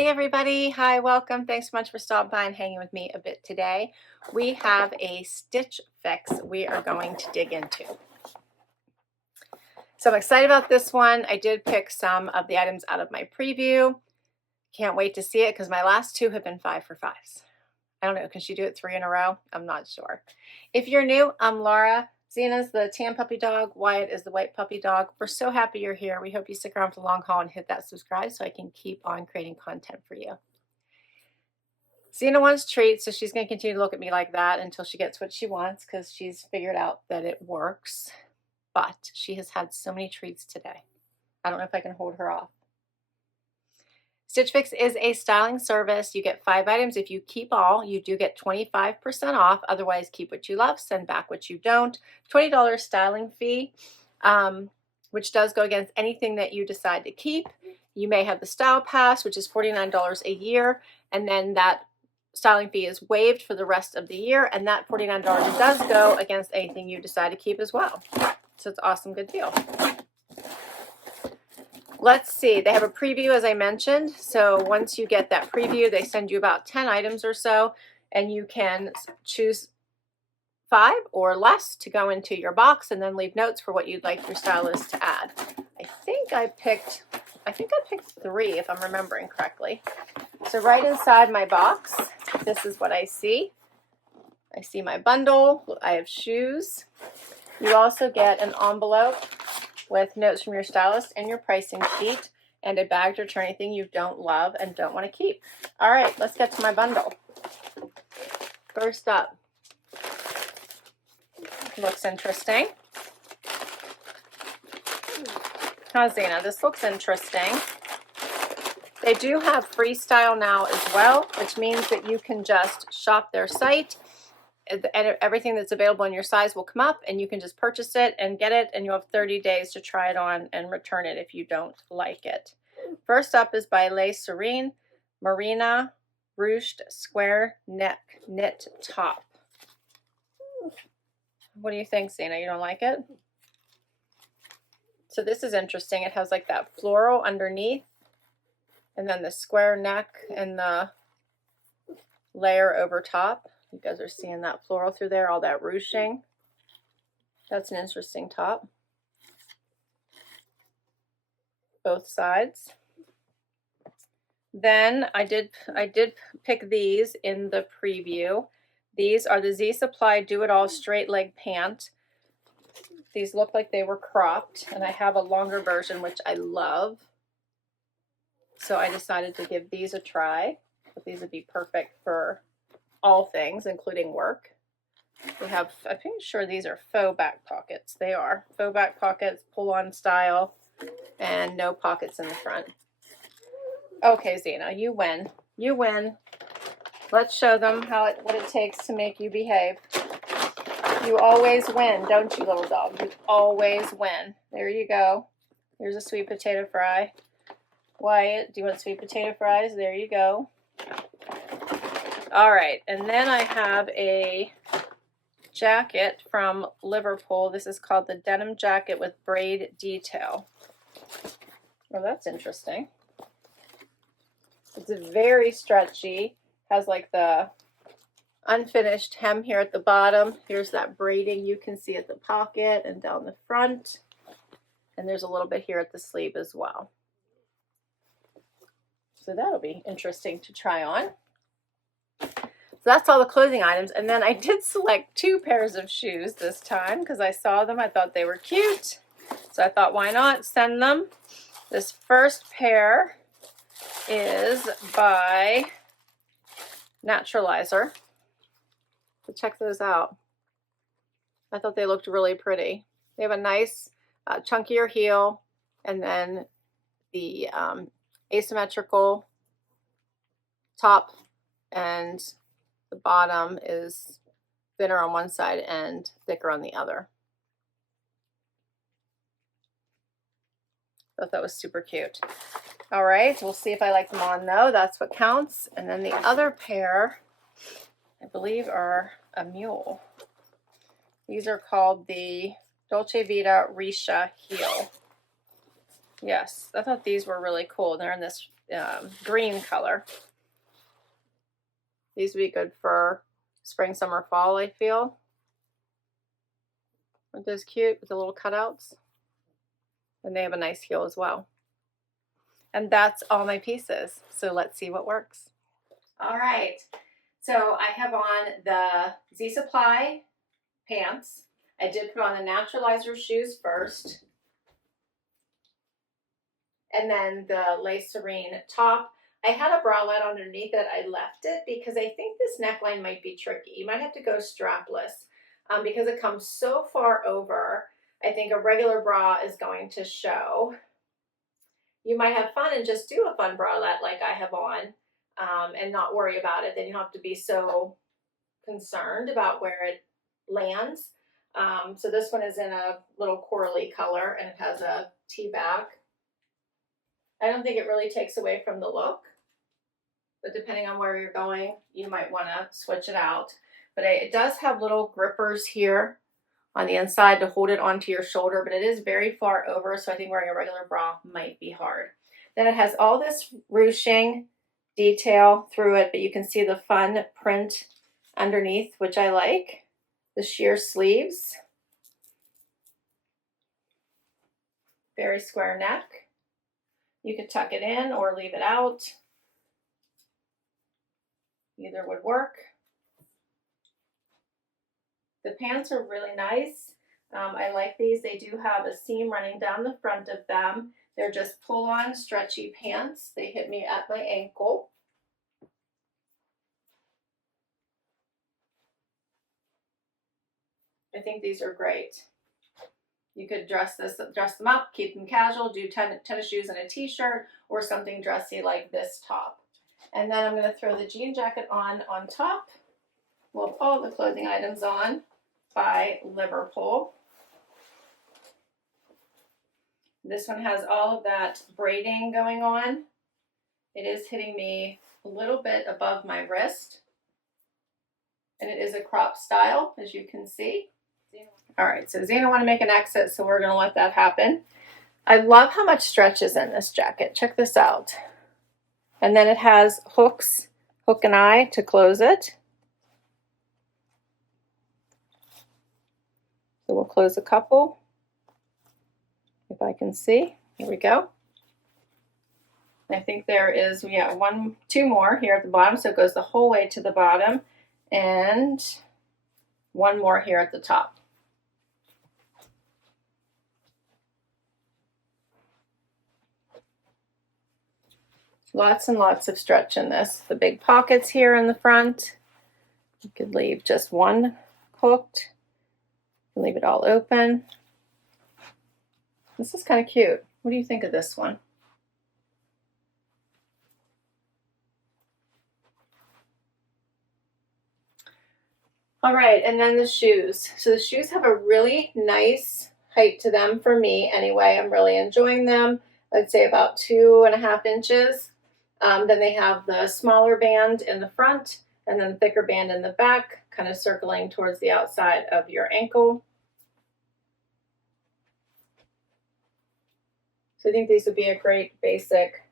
Hey everybody, hi, welcome. Thanks so much for stopping by and hanging with me a bit today. We have a stitch fix we are going to dig into. So I'm excited about this one. I did pick some of the items out of my preview. Can't wait to see it because my last two have been 5 for 5s. I don't know, can she do it 3 in a row? I'm not sure. If you're new, I'm Laura. Zena's the tan puppy dog. Wyatt is the white puppy dog. We're so happy you're here. We hope you stick around for the long haul and hit that subscribe so I can keep on creating content for you. Zena wants treats, so she's going to continue to look at me like that until she gets what she wants because she's figured out that it works. But she has had so many treats today. I don't know if I can hold her off. Stitch Fix is a styling service. You get 5 items. If you keep all, you do get 25% off. Otherwise, keep what you love, send back what you don't. $20 styling fee, which does go against anything that you decide to keep. You may have the Style Pass, which is $49 a year, and then that styling fee is waived for the rest of the year, and that $49 does go against anything you decide to keep as well. So it's an awesome, good deal. Let's see, they have a preview as I mentioned. So once you get that preview, they send you about 10 items or so, and you can choose 5 or less to go into your box and then leave notes for what you'd like your stylist to add. I think I picked 3 if I'm remembering correctly. So right inside my box, this is what I see. I see my bundle, I have shoes. You also get an envelope with notes from your stylist and your pricing sheet and a bag to return anything you don't love and don't want to keep. All right, let's get to my bundle. First up, looks interesting. Zena, this looks interesting. They do have freestyle now as well, which means that you can just shop their site and everything that's available in your size will come up and you can just purchase it and get it, and you'll have 30 days to try it on and return it if you don't like it. First up is by Serein, Moreena, Ruched square neck knit top. What do you think, Zena? You don't like it? So this is interesting. It has like that floral underneath and then the square neck and the layer over top. You guys are seeing that floral through there, all that ruching. That's an interesting top. Both sides. Then I did pick these in the preview. These are the Z Supply Do It All Straight Leg Pant. These look like they were cropped, and I have a longer version, which I love. So I decided to give these a try. But these would be perfect for all things, including work. We have, I'm pretty sure these are faux back pockets. They are faux back pockets, pull-on style, and no pockets in the front. Okay, Zena, you win. You win. Let's show them what it takes to make you behave. You always win, don't you, little dog? You always win. There you go. Here's a sweet potato fry. Wyatt, do you want sweet potato fries? There you go. All right, and then I have a jacket from Liverpool. This is called the Denim Jacket with Braid Detail. Well, that's interesting. It's very stretchy. Has like the unfinished hem here at the bottom. Here's that braiding you can see at the pocket and down the front. And there's a little bit here at the sleeve as well. So that'll be interesting to try on. So that's all the clothing items. And then I did select 2 pairs of shoes this time because I saw them. I thought they were cute. So I thought, why not send them? This first pair is by Naturalizer. So check those out. I thought they looked really pretty. They have a nice chunkier heel, and then the asymmetrical top, and the bottom is thinner on one side and thicker on the other. Thought that was super cute. All right, we'll see if I like them on though. That's what counts. And then the other pair, I believe, are a mule. These are called the Dolce Vita Risha heel. Yes, I thought these were really cool. They're in this green color. These would be good for spring, summer, fall, I feel. Aren't those cute with the little cutouts? And they have a nice heel as well. And that's all my pieces. So let's see what works. All right. So I have on the Z Supply pants. I did put on the Naturalizer shoes first. And then the lace Serein top. I had a bralette underneath it. I left it because I think this neckline might be tricky. You might have to go strapless because it comes so far over. I think a regular bra is going to show. You might have fun and just do a fun bralette like I have on and not worry about it. Then you don't have to be so concerned about where it lands. So this one is in a little corally color and it has a T-back. I don't think it really takes away from the look, but depending on where you're going, you might want to switch it out. But it does have little grippers here on the inside to hold it onto your shoulder, but it is very far over, so I think wearing a regular bra might be hard. Then it has all this ruching detail through it, but you can see the fun print underneath, which I like. The sheer sleeves. Very square neck. You could tuck it in or leave it out. Either would work. The pants are really nice. I like these. They do have a seam running down the front of them. They're just pull-on stretchy pants. They hit me at my ankle. I think these are great. You could dress them up, keep them casual, do tennis shoes and a t-shirt, or something dressy like this top. And then I'm going to throw the jean jacket on top. We'll have all the clothing items on by Liverpool. This one has all of that braiding going on. It is hitting me a little bit above my wrist. And it is a crop style, as you can see. All right, so Zena want to make an exit, so we're going to let that happen. I love how much stretch is in this jacket. Check this out. And then it has hooks, hook and eye to close it. So we'll close a couple, if I can see. Here we go. I think there is, yeah, two more here at the bottom, so it goes the whole way to the bottom, and one more here at the top. Lots and lots of stretch in this. The big pockets here in the front. You could leave just one hooked. You can leave it all open. This is kind of cute. What do you think of this one? All right, and then the shoes. So the shoes have a really nice height to them for me anyway. I'm really enjoying them. I'd say about 2.5 inches. Then they have the smaller band in the front and then the thicker band in the back, kind of circling towards the outside of your ankle. So I think these would be a great basic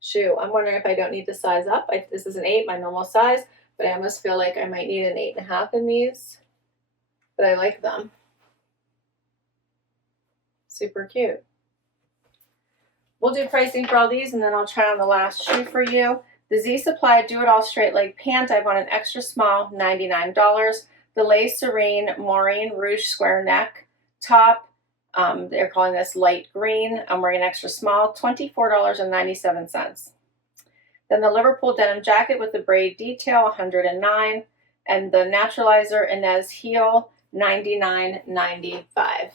shoe. I'm wondering if I don't need to size up. This is an 8, my normal size, but I almost feel like I might need an 8.5 in these, but I like them. Super cute. We'll do pricing for all these and then I'll try on the last shoe for you. The Z Supply Do It All Straight Leg Pant, I bought an extra small, $99. The lace Serein Moreena Ruched square neck top, they're calling this light green. I'm wearing an extra small, $24.97. Then the Liverpool denim jacket with the braid detail, $109. And the Naturalizer Inez heel, $99.95.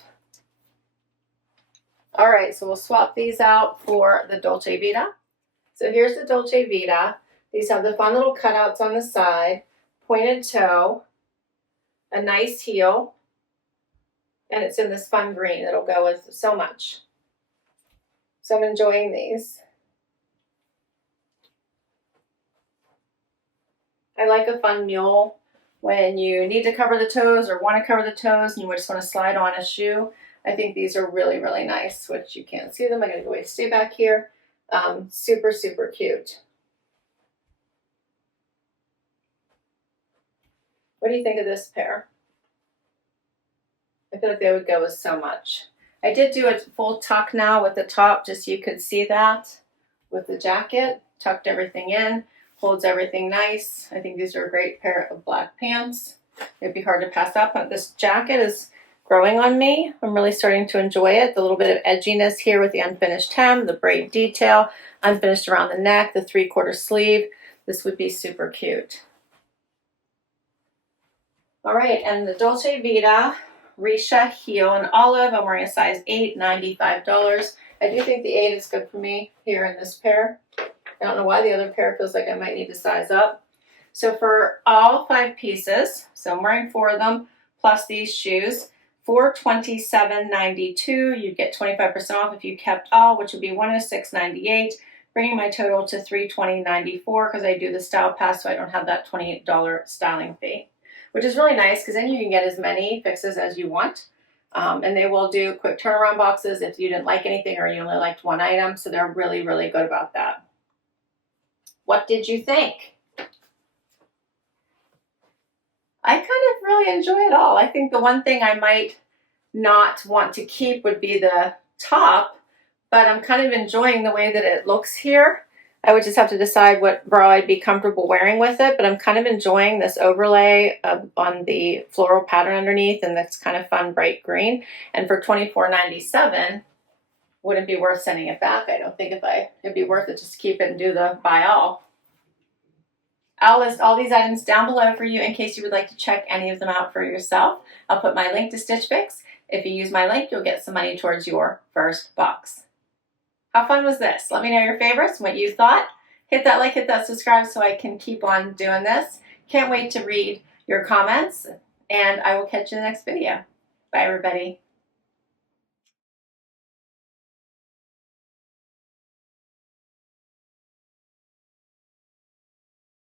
All right, so we'll swap these out for the Dolce Vita. So here's the Dolce Vita. These have the fun little cutouts on the side, pointed toe, a nice heel, and it's in this fun green. It'll go with so much. So I'm enjoying these. I like a fun mule when you need to cover the toes or want to cover the toes and you just want to slide on a shoe. I think these are really, really nice, which you can't see them. I gotta go way stay back here. Super, super cute. What do you think of this pair? I feel like they would go with so much. I did do a full tuck now with the top, just so you could see that with the jacket. Tucked everything in, holds everything nice. I think these are a great pair of black pants. It'd be hard to pass up. This jacket is growing on me. I'm really starting to enjoy it. The little bit of edginess here with the unfinished hem, the braid detail, unfinished around the neck, the 3/4 sleeve. This would be super cute. All right, and the Dolce Vita Risha heel in olive. I'm wearing a size 8, $95. I do think the 8 is good for me here in this pair. I don't know why the other pair feels like I might need to size up. So for all 5 pieces, so I'm wearing 4 of them, plus these shoes, $427.92. You get 25% off if you kept all, which would be $106.98, bringing my total to $320.94 because I do the style pass, so I don't have that $28 styling fee, which is really nice because then you can get as many fixes as you want. And they will do quick turnaround boxes if you didn't like anything or you only liked one item. So they're really, really good about that. What did you think? I kind of really enjoy it all. I think the one thing I might not want to keep would be the top, but I'm kind of enjoying the way that it looks here. I would just have to decide what bra I'd be comfortable wearing with it, but I'm kind of enjoying this overlay on the floral pattern underneath and this kind of fun bright green. And for $24.97, wouldn't be worth sending it back. I don't think it'd be worth it just to keep it and do the buy all. I'll list all these items down below for you in case you would like to check any of them out for yourself. I'll put my link to Stitch Fix. If you use my link, you'll get some money towards your first box. How fun was this? Let me know your favorites, what you thought. Hit that like, hit that subscribe so I can keep on doing this. Can't wait to read your comments, and I will catch you in the next video. Bye, everybody.